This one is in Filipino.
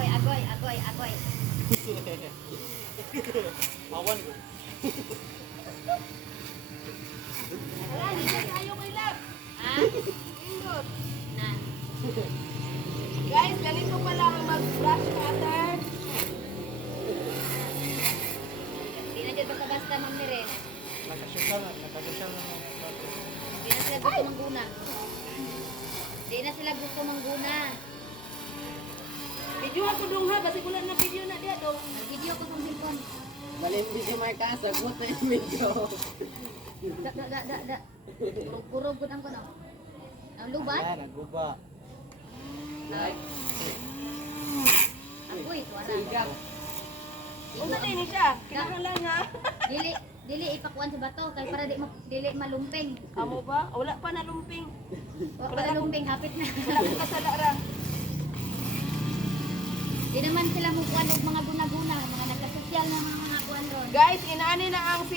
agoy. Awan ko. Wala, hindi tayo may lab. Ha? Indot. Na. Guys, ganito pala ang mag-brush cutter. Di na dyan basta-basta, Ma'am Miren. Nakasosyal na mga Di na sila gusto mangguna. Di na sila gusto mangguna. Video ako dong ha, basi kulang na video na dia dong. Nag-video ko sa cellphone. Balin video Marka, sagot na yung video. Da. Purog ko ang kono. Ang lubat? Ayan, naguba. Ay. Agoy, tuwara. Sigap. Una din ni siya, kinahanglan nga. Dili ipakuan sa bato kay para dili malumping. Amo ba? Wala pa na lumping. Wala lumping hapit na. Wala ko kasala ra. Di naman sila mo kuan og mga guna-guna, mga nagka-social na mga kuan ron. Guys, inaani na ang